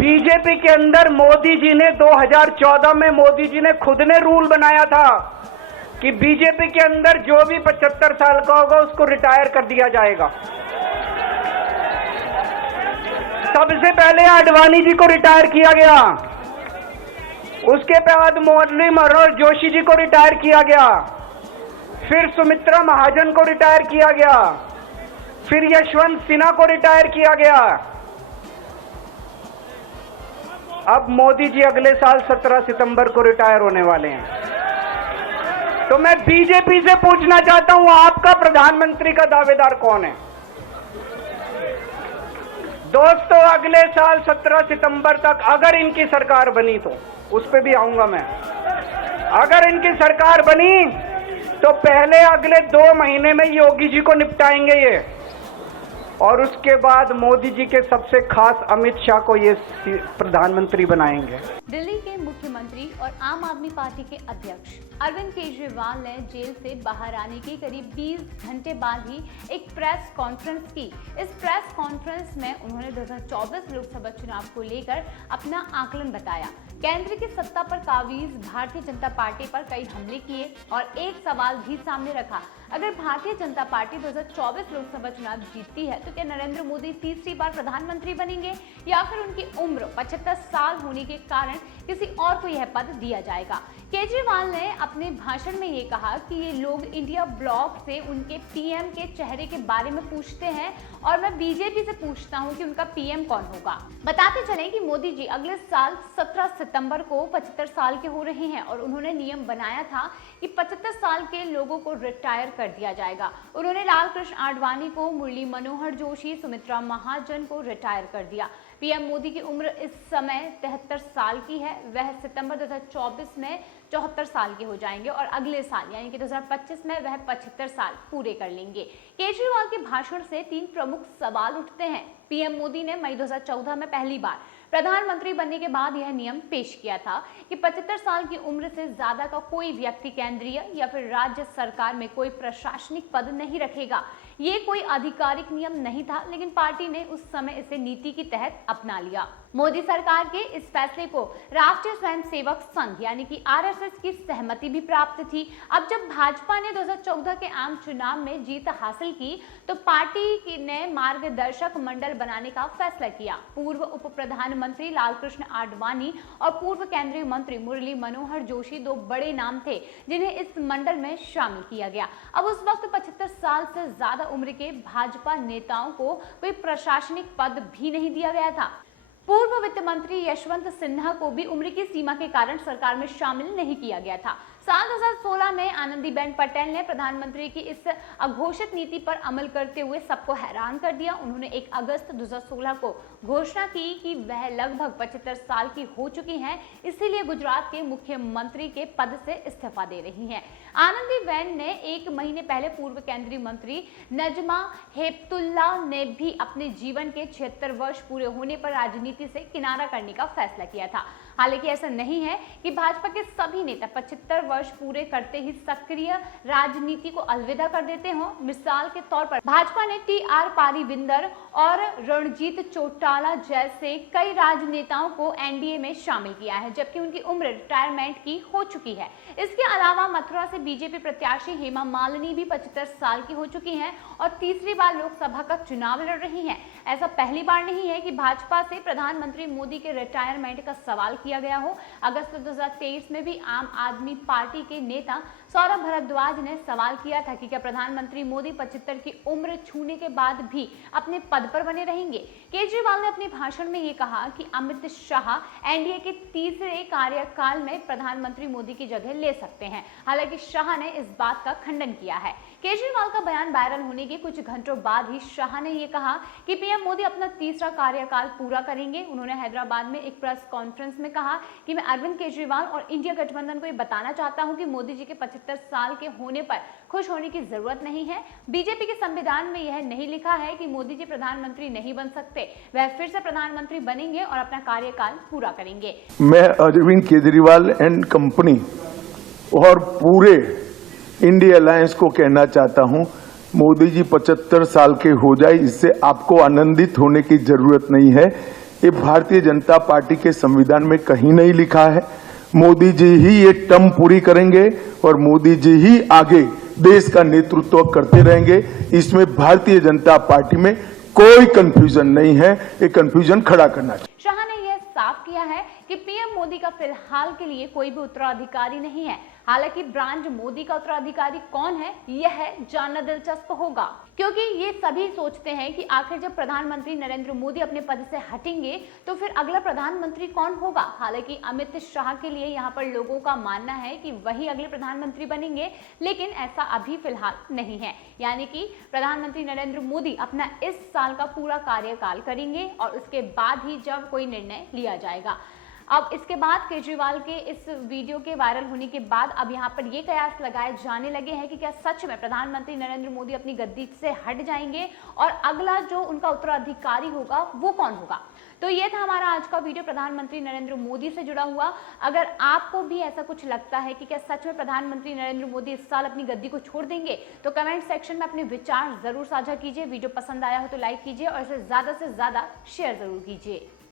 BJP के अंदर मोदी जी ने 2014 में मोदी जी ने खुद ने रूल बनाया था कि बीजेपी के अंदर जो भी 75 साल का होगा उसको रिटायर कर दिया जाएगा। सबसे पहले आडवाणी जी को रिटायर किया गया, उसके बाद मुरली मनोहर जोशी जी को रिटायर किया गया, फिर सुमित्रा महाजन को रिटायर किया गया, फिर यशवंत सिन्हा को रिटायर किया गया। अब मोदी जी अगले साल 17 सितंबर को रिटायर होने वाले हैं। तो मैं बीजेपी से पूछना चाहता हूं, आपका प्रधानमंत्री का दावेदार कौन है? दोस्तों, अगले साल 17 सितंबर तक अगर इनकी सरकार बनी तो उस पर भी आऊंगा मैं। अगर इनकी सरकार बनी तो पहले अगले 2 महीने में योगी जी को निपटाएंगे ये, और उसके बाद मोदी जी के सबसे खास अमित शाह को ये प्रधानमंत्री बनाएंगे। दिल्ली के मुख्यमंत्री और आम आदमी पार्टी के अध्यक्ष अरविंद केजरीवाल ने जेल से बाहर आने के करीब 20 घंटे बाद ही एक प्रेस कॉन्फ्रेंस की। इस प्रेस कॉन्फ्रेंस में उन्होंने 2024 लोकसभा चुनाव को लेकर अपना आकलन बताया। केंद्र की सत्ता पर काबिज भारतीय जनता पार्टी पर कई हमले किए और एक सवाल भी सामने रखा, अगर भारतीय जनता पार्टी 2024 लोकसभा चुनाव जीतती है तो क्या नरेंद्र मोदी तीसरी बार प्रधानमंत्री बनेंगे या फिर उनकी उम्र 75 साल होने के कारण किसी और को यह पद दिया जाएगा। केजरीवाल ने अपने भाषण में ये कहा कि ये लोग इंडिया ब्लॉक से उनके पीएम के चेहरे के बारे में पूछते हैं और मैं बीजेपी से पूछता हूं कि उनका पीएम कौन होगा। बताते चलें कि मोदी जी अगले साल 17 सितंबर को 75 साल के हो रहे हैं और उन्होंने नियम बनाया था कि 75 साल के लोगों को रिटायर कर दिया जाएगा। उन्होंने लालकृष्ण आडवाणी को, मुरली मनोहर जोशी, सुमित्रा महाजन को रिटायर कर दिया। पीएम मोदी की उम्र इस समय 73 साल की है। वह सितंबर 2024 में 74 साल के हो जाएंगे और अगले साल यानी कि 2025 में वह 75 साल पूरे कर लेंगे। केजरीवाल के भाषण से 3 प्रमुख सवाल उठते हैं। पीएम मोदी ने मई 2014 में पहली बार प्रधानमंत्री बनने के बाद यह नियम पेश किया था कि 75 साल की उम्र से ज्यादा का कोई व्यक्ति केंद्रीय या फिर राज्य सरकार में कोई प्रशासनिक पद नहीं रखेगा। ये कोई आधिकारिक नियम नहीं था, लेकिन पार्टी ने उस समय इसे नीति के तहत अपना लिया। मोदी सरकार के इस फैसले को राष्ट्रीय स्वयंसेवक संघ यानी कि आरएसएस की सहमति भी प्राप्त थी। अब जब भाजपा ने 2014 के आम चुनाव में जीत हासिल की तो पार्टी ने मार्गदर्शक मंडल बनाने का फैसला किया। पूर्व उप प्रधानमंत्री लालकृष्ण आडवाणी और पूर्व केंद्रीय मंत्री मुरली मनोहर जोशी 2 बड़े नाम थे जिन्हें इस मंडल में शामिल किया गया। अब उस वक्त 75 साल से ज्यादा उम्र के भाजपा नेताओं को कोई प्रशासनिक पद भी नहीं दिया गया था। पूर्व वित्त मंत्री यशवंत सिन्हा को भी उम्र की सीमा के कारण सरकार में शामिल नहीं किया गया था। साल 2016 में आनंदीबेन पटेल ने प्रधानमंत्री की इस अघोषित नीति पर अमल करते हुए सबको हैरान कर दिया। उन्होंने 1 अगस्त 2016 को घोषणा की कि वह लगभग 75 साल की हो चुकी हैं, इसीलिए गुजरात के मुख्यमंत्री के पद से इस्तीफा दे रही हैं। आनंदीबेन ने 1 महीने पहले पूर्व केंद्रीय मंत्री नजमा हेपतुल्ला ने भी अपने जीवन के 76 वर्ष पूरे होने पर राजनीति से किनारा करने का फैसला किया था। हालांकि ऐसा नहीं है कि भाजपा के सभी नेता 75 वर्ष पूरे करते ही सक्रिय राजनीति को अलविदा कर देते हों। मिसाल के तौर पर भाजपा ने टी.आर. पारीविंदर और रणजीत चौटाला जैसे कई राजनेताओं को एनडीए में शामिल किया है, जबकि उनकी उम्र रिटायरमेंट की हो चुकी है। इसके अलावा मथुरा से बीजेपी प्रत्याशी हेमा मालिनी भी 75 साल की हो चुकी हैं और तीसरी बार लोकसभा का चुनाव लड़ रही हैं। ऐसा पहली बार नहीं है कि भाजपा से प्रधानमंत्री मोदी के रिटायरमेंट का सवाल किया गया हो। अगस्त 2023 में भी आम आदमी पार्टी के नेता सौरभ भारद्वाज ने सवाल किया था कि क्या प्रधानमंत्री मोदी 75 की उम्र छूने के बाद भी अपने पद पर बने रहेंगे। केजरीवाल ने अपने भाषण में ये कहा कि अमित शाह एनडीए के तीसरे कार्यकाल में प्रधानमंत्री मोदी की जगह ले सकते हैं। हालांकि शाह ने इस बात का खंडन किया है। केजरीवाल का बयान वायरल होने के कुछ घंटों बाद ही शाह ने यह कहा कि पीएम मोदी अपना तीसरा कार्यकाल पूरा करेंगे। उन्होंने हैदराबाद में एक प्रेस कॉन्फ्रेंस में कहा कि मैं अरविंद केजरीवाल और इंडिया गठबंधन को ये बताना चाहता हूं कि मोदी जी के 75 साल के होने पर खुश होने की जरूरत नहीं है। बीजेपी के संविधान में यह नहीं लिखा है कि मोदी जी प्रधानमंत्री नहीं बन सकते, वह फिर से प्रधानमंत्री बनेंगे और अपना कार्यकाल पूरा करेंगे। मैं अरविंद केजरीवाल एंड कंपनी और पूरे इंडिया अलायंस को कहना चाहता हूं, मोदी जी 75 साल के हो जाए इससे आपको आनंदित होने की जरूरत नहीं है। ये भारतीय जनता पार्टी के संविधान में कहीं नहीं लिखा है। मोदी जी ही ये टर्म पूरी करेंगे और मोदी जी ही आगे देश का नेतृत्व करते रहेंगे। इसमें भारतीय जनता पार्टी में कोई कंफ्यूजन नहीं है, ये कंफ्यूजन खड़ा करना चाहिए। शाह ने यह साफ किया है कि पीएम मोदी का फिलहाल के लिए कोई भी उत्तराधिकारी नहीं है। हालांकि ब्रांड मोदी का उत्तराधिकारी कौन है, यह जानना दिलचस्प होगा, क्योंकि ये सभी सोचते हैं कि आखिर जब प्रधानमंत्री नरेंद्र मोदी अपने पद से हटेंगे तो फिर अगला प्रधानमंत्री कौन होगा। हालांकि अमित शाह के लिए यहाँ पर लोगों का मानना है कि वही अगले प्रधानमंत्री बनेंगे, लेकिन ऐसा अभी फिलहाल नहीं है। यानी कि प्रधानमंत्री नरेंद्र मोदी अपना इस साल का पूरा कार्यकाल करेंगे और उसके बाद ही जब कोई निर्णय लिया जाएगा। अब इसके बाद केजरीवाल के इस वीडियो के वायरल होने के बाद अब यहाँ पर ये कयास लगाए जाने लगे हैं कि क्या सच में प्रधानमंत्री नरेंद्र मोदी अपनी गद्दी से हट जाएंगे और अगला जो उनका उत्तराधिकारी होगा वो कौन होगा। तो ये था हमारा आज का वीडियो प्रधानमंत्री नरेंद्र मोदी से जुड़ा हुआ। अगर आपको भी ऐसा कुछ लगता है कि क्या सच में प्रधानमंत्री नरेंद्र मोदी इस साल अपनी गद्दी को छोड़ देंगे, तो कमेंट सेक्शन में अपने विचार जरूर साझा कीजिए। वीडियो पसंद आया हो तो लाइक कीजिए और इसे ज्यादा से ज्यादा शेयर जरूर कीजिए।